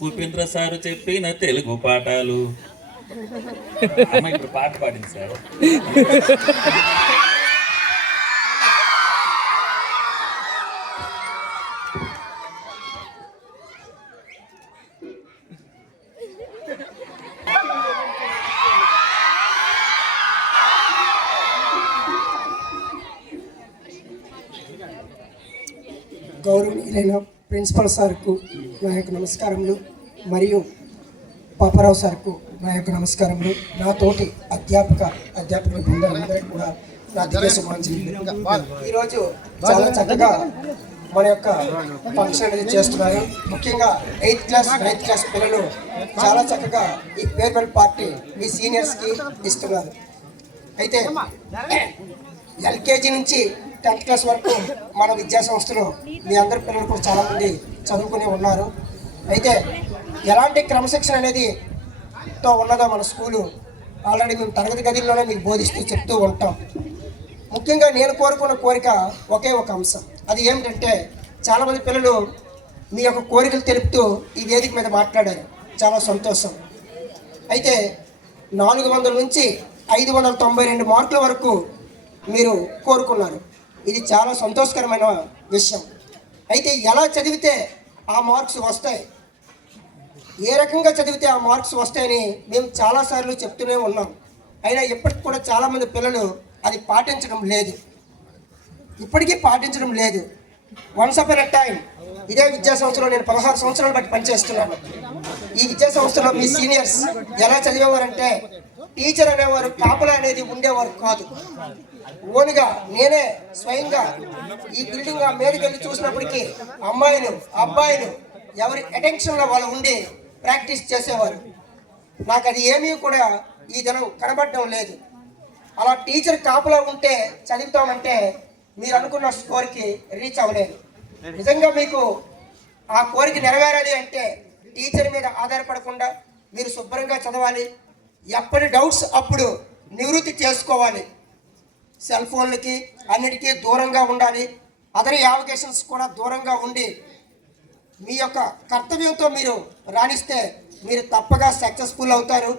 కూపేంద్ర sir చెప్పిన తెలుగు పాఠాలు. అమ్మ ఇప్పుడు పాట పాడింది సార్. గౌరవనీయులైన ప్రిన్సిపల్ సార్కు నా యొక్క నమస్కారములు, మరియు పాపారావు సార్కు నా యొక్క నమస్కారములు. నా తోటి అధ్యాపకుల బృందాలందరికీ కూడా నా దివ్య శుభాంజలి. ఈరోజు చాలా చక్కగా మన యొక్క ఫంక్షన్ అనేది చేస్తున్నారు. ముఖ్యంగా 8th క్లాస్ 9th క్లాస్ పిల్లలు చాలా చక్కగా ఈ ఫేర్వెల్ పార్టీ మీ సీనియర్స్కి ఇస్తున్నారు. అయితే ఎల్కేజీ నుంచి 10th క్లాస్ వరకు మన విద్యా సంస్థలో మీ అందరి పిల్లలు కూడా చాలామంది చదువుకుని ఉన్నారు. అయితే ఎలాంటి క్రమశిక్షణ అనేది తో ఉన్నదో మన స్కూలు ఆల్రెడీ మేము తరగతి గదిలోనే మీకు బోధిస్తూ చెప్తూ ఉంటాం. ముఖ్యంగా నేను కోరుకున్న కోరిక ఒకే ఒక అంశం. అది ఏమిటంటే, చాలామంది పిల్లలు మీ యొక్క కోరికలు తెలుపుతూ ఈ వేదిక మీద మాట్లాడారు, చాలా సంతోషం. అయితే 400 నుంచి 592 మార్కుల వరకు మీరు కోరుకున్నారు. ఇది చాలా సంతోషకరమైన విషయం. అయితే ఎలా చదివితే ఆ మార్క్స్ వస్తాయి, ఏ రకంగా చదివితే ఆ మార్క్స్ వస్తాయని మేము చాలాసార్లు చెప్తూనే ఉన్నాం. అయినా ఇప్పటికి కూడా చాలామంది పిల్లలు అది పాటించడం లేదు, ఇప్పటికీ పాటించడం లేదు. వన్స్ అపాన్ ఎ టైం ఇదే విద్యా సంస్థలో నేను 16 సంవత్సరాలు బట్టి పనిచేస్తున్నాను. ఈ విద్యా సంస్థలో మీ సీనియర్స్ ఎలా చదివేవారంటే, టీచర్ అనేవారు కాపలా అనేది ఉండేవారు కాదు. ఓన్గా నేనే స్వయంగా ఈ బిల్డింగ్ ఆ మీదకి వెళ్ళి చూసినప్పటికీ అమ్మాయిలు అబ్బాయిలు ఎవరి అటెన్షన్లో వాళ్ళు ఉండి ప్రాక్టీస్ చేసేవారు. నాకు అది ఏమీ కూడా ఈ దినం కనబడడం లేదు. అలా టీచర్ కాపలా ఉంటే చదువుతామంటే మీరు అనుకున్న స్కోర్కి రీచ్ అవ్వలేదు. నిజంగా మీకు ఆ కోరిక నెరవేరాలి అంటే టీచర్ మీద ఆధారపడకుండా మీరు శుభ్రంగా చదవాలి. ఎప్పటి డౌట్స్ అప్పుడు నివృత్తి చేసుకోవాలి. సెల్ ఫోన్లకి అన్నిటికీ దూరంగా ఉండాలి. అదర్ యావిగేషన్స్ కూడా దూరంగా ఉండి మీ యొక్క కర్తవ్యంతో మీరు రాణిస్తే మీరు తప్పగా సక్సెస్ఫుల్ అవుతారు.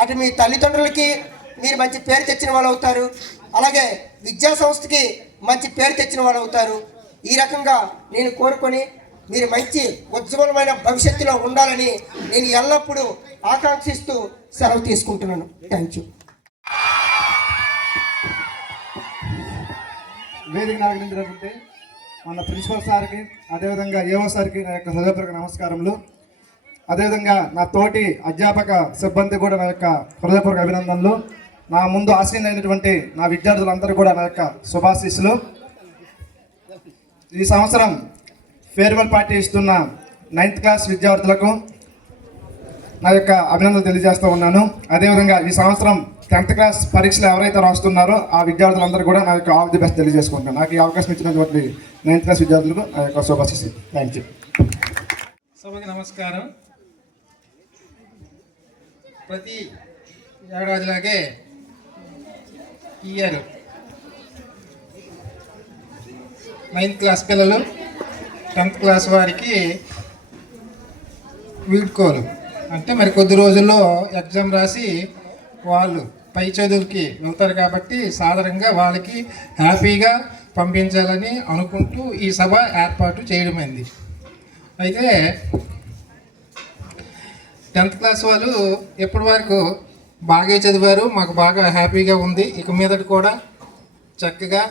అటు మీ తల్లిదండ్రులకి మీరు మంచి పేరు తెచ్చిన వాళ్ళు అవుతారు, అలాగే విద్యా సంస్థకి మంచి పేరు తెచ్చిన వాళ్ళు అవుతారు. ఈ రకంగా నేను కోరుకొని మీరు మంచి ఉజ్వలమైన భవిష్యత్తులో ఉండాలని నేను ఎల్లప్పుడూ ఆకాంక్షిస్తూ సెలవు తీసుకుంటున్నాను. Thank you. వేదిక నాయకులైనటువంటి మన ప్రిన్సిపల్ సార్కి, అదేవిధంగా ఏఓ సార్కి నా యొక్క హృదయపూర్వక నమస్కారములు. అదేవిధంగా నా తోటి అధ్యాపక సిబ్బంది కూడా నా యొక్క హృదయపూర్వక అభినందనలు. నా ముందు ఆశీనులైనటువంటి నా విద్యార్థులందరూ కూడా నా యొక్క శుభాశీస్సులు. ఈ సంవత్సరం ఫేర్వెల్ పార్టీ ఇస్తున్న 9th క్లాస్ విద్యార్థులకు నా యొక్క అభినందనలు తెలియజేస్తూ ఉన్నాను. అదేవిధంగా ఈ సంవత్సరం 10th క్లాస్ పరీక్షలు ఎవరైతే రాస్తున్నారో ఆ విద్యార్థులందరూ కూడా నా యొక్క ఆల్ ది బెస్ట్ తెలియజేసుకుంటాను. నాకు ఈ అవకాశం ఇచ్చినటువంటి 9th క్లాస్ విద్యార్థులకు నా యొక్క శుభాశీస్సులు. Thank you. సభకి నమస్కారం. ప్రతి ఏడాదిలాగే ఈ ఇయర్ 9th క్లాస్ పిల్లలు 10th క్లాస్ వారికి వీడ్కోలు అంటే మరి కొద్ది రోజుల్లో ఎగ్జామ్ రాసి వాళ్ళు పై చదువులకి వెళ్తారు కాబట్టి సాధారణంగా వాళ్ళకి హ్యాపీగా పంపించాలని అనుకుంటూ ఈ సభ ఏర్పాటు చేయడమైంది. అయితే 10th క్లాస్ వాళ్ళు ఎప్పటి వరకు బాగా చదివారు, మాకు బాగా హ్యాపీగా ఉంది. ఇక మీదట కూడా చక్కగా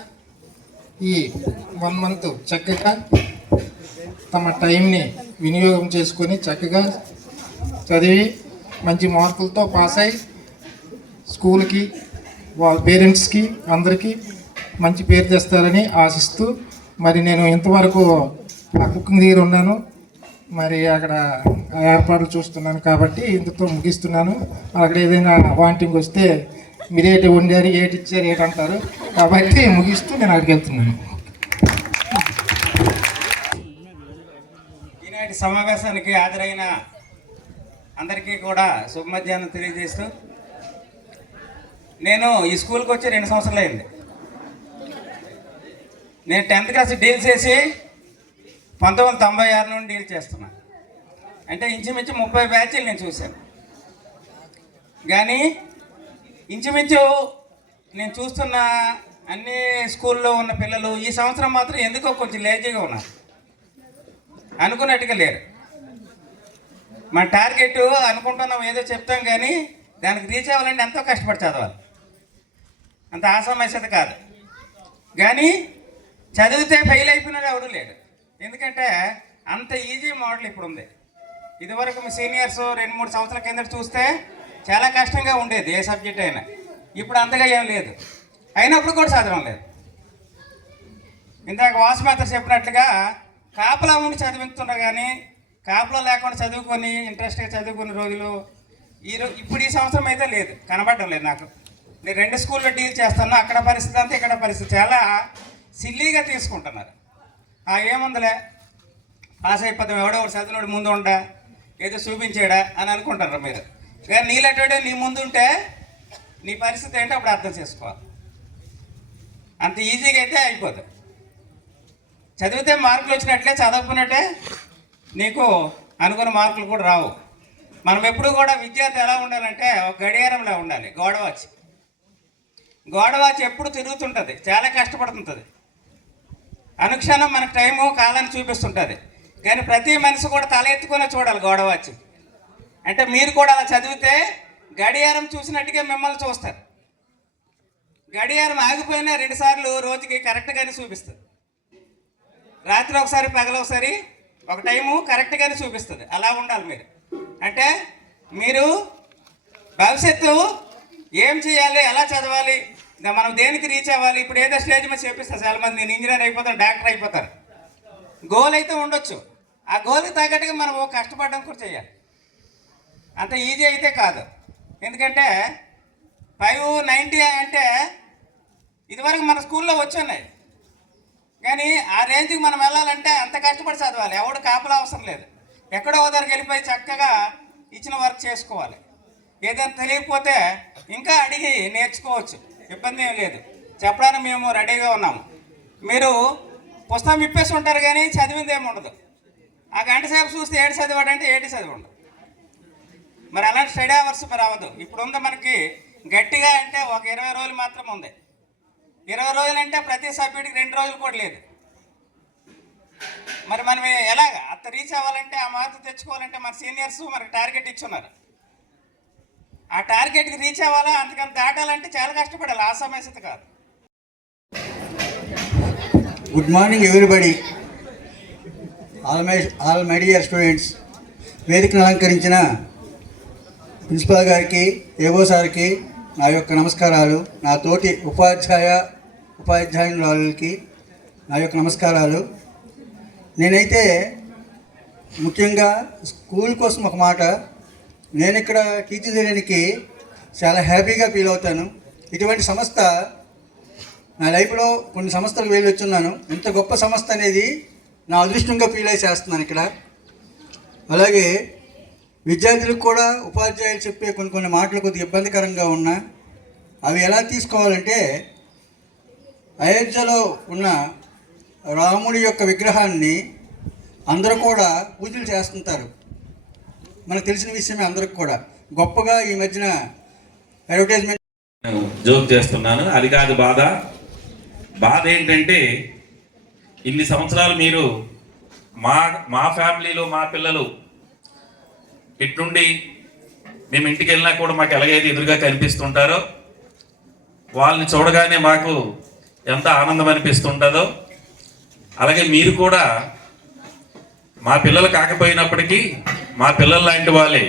ఈ 1 మంత్ చక్కగా తమ టైంని వినియోగం చేసుకొని చక్కగా చదివి మంచి మార్కులతో పాస్ అయ్యి స్కూల్కి వాళ్ళ పేరెంట్స్కి అందరికీ మంచి పేరు తెస్తారని ఆశిస్తూ మరి నేను ఇంతవరకు కుకింగ్ దగ్గర ఉన్నాను, మరి అక్కడ ఏర్పాట్లు చూస్తున్నాను కాబట్టి ఇంతతో ముగిస్తున్నాను. అక్కడ ఏదైనా వాంటింగ్ వస్తే మీరేటి వండారు, ఏటి ఇచ్చారు, ఏటి అంటారు కాబట్టి ముగిస్తూ నేను అక్కడికి వెళ్తున్నాను. ఈనాటి సమావేశానికి హాజరైన అందరికీ కూడా శుభ మధ్యాహ్నం తెలియజేస్తూ, నేను ఈ స్కూల్కి వచ్చి 2 సంవత్సరాలు అయింది. నేను 10th క్లాస్ డీల్ చేసి 1996 నుండి డీల్ చేస్తున్నాను. అంటే ఇంచుమించు 30 బ్యాచ్లు నేను చూశాను. కానీ ఇంచుమించు నేను చూస్తున్న అన్ని స్కూల్లో ఉన్న పిల్లలు ఈ సంవత్సరం మాత్రం ఎందుకో కొంచెం లేజీగా ఉన్నారు, అనుకున్నట్టుగా లేరు. మన టార్గెట్ అనుకుంటున్నాం ఏదో చెప్తాం, కానీ దానికి రీచ్ అవ్వాలంటే ఎంతో కష్టపడి చదవాలి, అంత ఆసమస్యత కాదు. కానీ చదివితే ఫెయిల్ అయిపోయినాడు ఎవడు లేడు, ఎందుకంటే అంత ఈజీ మోడల్ ఇప్పుడు ఉంది. ఇదివరకు మీ సీనియర్స్ 2-3 సంవత్సరాల కింద చూస్తే చాలా కష్టంగా ఉండేది ఏ సబ్జెక్ట్ అయినా. ఇప్పుడు అంతగా ఏం లేదు, అయినప్పుడు కూడా చదవడం లేదు. ఇందాక వాసుమాత చెప్పినట్లుగా కాపలా ఉండి చదివిస్తున్నా, కానీ కాపలా లేకుండా చదువుకొని ఇంట్రెస్ట్గా చదువుకునే రోజులు ఇప్పుడు ఈ సంవత్సరం అయితే లేదు, కనబడడం లేదు నాకు. నేను 2 స్కూల్లో డీల్ చేస్తాను, అక్కడ పరిస్థితి అంతా ఇక్కడ పరిస్థితి చాలా సిల్లీగా తీసుకుంటున్నారు. ఏముందిలే పాస్ అయిపోతాం, ఎవడో ఒకటి చదివినోడు ముందు ఉండా ఏదో చూపించాడా అని అనుకుంటారు మీరు. కానీ నీళ్ళటోడే నీ ముందుంటే నీ పరిస్థితి ఏంటో అప్పుడు అర్థం చేసుకోవాలి. అంత ఈజీగా అయితే అయిపోతుంది. చదివితే మార్కులు వచ్చినట్లే, చదవకున్నట్టే నీకు అనుకున్న మార్కులు కూడా రావు. మనం ఎప్పుడు కూడా విద్యార్థి ఎలా ఉండాలంటే ఒక గడియారంలా ఉండాలి. గోడవాచి ఎప్పుడు తిరుగుతుంటుంది, చాలా కష్టపడుతుంటుంది, అనుక్షణం మనకు టైము కాలాన్ని చూపిస్తుంటుంది. కానీ ప్రతి మనిషి కూడా తల ఎత్తుకునే చూడాలి గోడవాచి. అంటే మీరు కూడా అలా చదివితే గడియారం చూసినట్టుగా మిమ్మల్ని చూస్తారు. గడియారం ఆగిపోయినా 2 సార్లు రోజుకి కరెక్ట్గానే చూపిస్తుంది. రాత్రి ఒకసారి పగల ఒకసారి ఒక టైము కరెక్ట్గానే చూపిస్తుంది. అలా ఉండాలి మీరు. అంటే మీరు భవిష్యత్తు ఏం చేయాలి, ఎలా చదవాలి, మనం దేనికి రీచ్ అవ్వాలి. ఇప్పుడు ఏదో స్టేజ్ మీద చేపిస్తారు చాలామంది, నేను ఇంజనీర్ అయిపోతాను, డాక్టర్ అయిపోతారు. గోల్ అయితే ఉండొచ్చు, ఆ గోల్కి తగ్గట్టుగా మనం కష్టపడడం కూడా చేయాలి. అంత ఈజీ అయితే కాదు. ఎందుకంటే 590 అంటే ఇదివరకు మన స్కూల్లో వచ్చున్నాయి, కానీ ఆ రేంజ్కి మనం వెళ్ళాలంటే అంత కష్టపడి చదవాలి. ఎవడు కాపలా అవసరం లేదు, ఎక్కడో దగ్గరికి వెళ్ళిపోయి చక్కగా ఇచ్చిన వర్క్ చేసుకోవాలి. ఏదైనా తెలియకపోతే ఇంకా అడిగి నేర్చుకోవచ్చు, ఇబ్బంది ఏం లేదు. చెప్పడానికి మేము రెడీగా ఉన్నాము. మీరు పుస్తకం విప్పేసి ఉంటారు, కానీ చదివింది ఏమి ఉండదు. ఆ గంట సేపు చూస్తే ఏడు చదివాడంటే ఏడు చదివి ఉండదు. మరి అలాంటి స్టడీ అవర్స్ మరి అవ్వదు. ఇప్పుడు ఉంది మనకి గట్టిగా అంటే ఒక 20 రోజులు మాత్రం ఉంది. 20 రోజులు అంటే ప్రతి సబ్జెక్టుకి 2 రోజులు కూడా లేదు. మరి మనం ఎలాగ అంత రీచ్ అవ్వాలంటే, ఆ మార్కులు తెచ్చుకోవాలంటే మన సీనియర్స్ మనకు టార్గెట్ ఇచ్చున్నారు. ఆ టార్గెట్కి రీచ్ అవ్వాలా, అంతకంత దాటాలంటే చాలా కష్టపడాలి, ఆ సమస్యత కాదు. Good morning everybody, all my dear students. వేదికను అలంకరించిన ప్రిన్సిపాల్ గారికి, ఏవో సార్కి నా యొక్క నమస్కారాలు. నా తోటి ఉపాధ్యాయులకి నా యొక్క నమస్కారాలు. నేనైతే ముఖ్యంగా స్కూల్ కోసం ఒక మాట, నేను ఇక్కడ టీచర్ చేయడానికి చాలా హ్యాపీగా ఫీల్ అవుతాను. ఇటువంటి సంస్థ నా లైఫ్లో కొన్ని సంస్థలకు వెళ్ళి వచ్చున్నాను. ఇంత గొప్ప సంస్థ అనేది నా అదృష్టంగా ఫీల్ అయి చేస్తున్నాను ఇక్కడ. అలాగే విద్యార్థులకు కూడా ఉపాధ్యాయులు చెప్పే కొన్ని మాటలు కొద్దిగా ఇబ్బందికరంగా ఉన్నా అవి ఎలా తీసుకోవాలంటే, అయోధ్యలో ఉన్న రాముడి యొక్క విగ్రహాన్ని అందరూ కూడా పూజలు చేస్తుంటారు, మనకు తెలిసిన విషయమే అందరికి కూడా. గొప్పగా ఈ మధ్యన అడ్వర్టైజ్మెంట్ జోక్ చేస్తున్నాను, అది కాదు బాధ. బాధ ఏంటంటే ఇన్ని సంవత్సరాలు మీరు మా ఫ్యామిలీలో మా పిల్లలు ఇట్నుండి మేము ఇంటికి వెళ్ళినా కూడా మాకు ఎలాగైతే ఎదురుగా కనిపిస్తుంటారో, వాళ్ళని చూడగానే మాకు ఎంత ఆనందం అనిపిస్తుంటుందో, అలాగే మీరు కూడా మా పిల్లలు కాకపోయినప్పటికీ మా పిల్లలు లాంటి వాళ్ళే.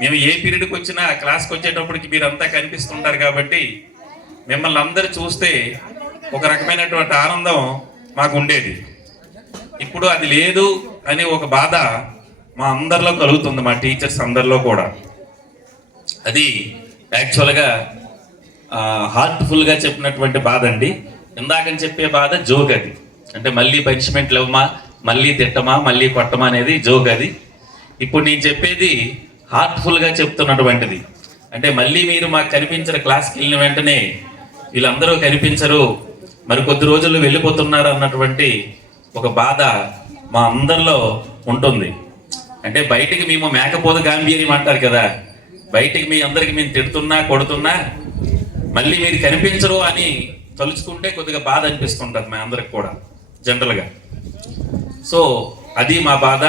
మేము ఏ పీరియడ్కి వచ్చినా క్లాస్కి వచ్చేటప్పటికి మీరంతా కనిపిస్తుంటారు కాబట్టి మిమ్మల్ని అందరు చూస్తే ఒక రకమైనటువంటి ఆనందం మాకు ఉండేది. ఇప్పుడు అది లేదు అని ఒక బాధ మా అందరిలో కలుగుతుంది, మా టీచర్స్ అందరిలో కూడా. అది యాక్చువల్గా హార్ట్ఫుల్గా చెప్పినటువంటి బాధ అండి. ఇందాకని చెప్పే బాధ జోక్ అది. అంటే మళ్ళీ పనిష్మెంట్లు ఇవ్వమా, మళ్ళీ తిట్టమా, మళ్ళీ కొట్టమా అనేది జోక్ అది. ఇప్పుడు నేను చెప్పేది హార్ట్ఫుల్గా చెప్తున్నటువంటిది. అంటే మళ్ళీ మీరు మాకు కనిపించరు, క్లాస్కి వెళ్ళిన వెంటనే వీళ్ళందరూ కనిపించరు, మరి కొద్ది రోజుల్లో వెళ్ళిపోతున్నారు అన్నటువంటి ఒక బాధ మా అందరిలో ఉంటుంది. అంటే బయటికి మేము మేకపోత గాంభీర్యం అంటారు కదా, బయటికి మీ అందరికి మేము తిడుతున్నా కొడుతున్నా మళ్ళీ మీరు కనిపించరు అని తలుచుకుంటే కొద్దిగా బాధ అనిపిస్తుంటుంది మా అందరికి కూడా జనరల్గా. సో అది మా బాధ.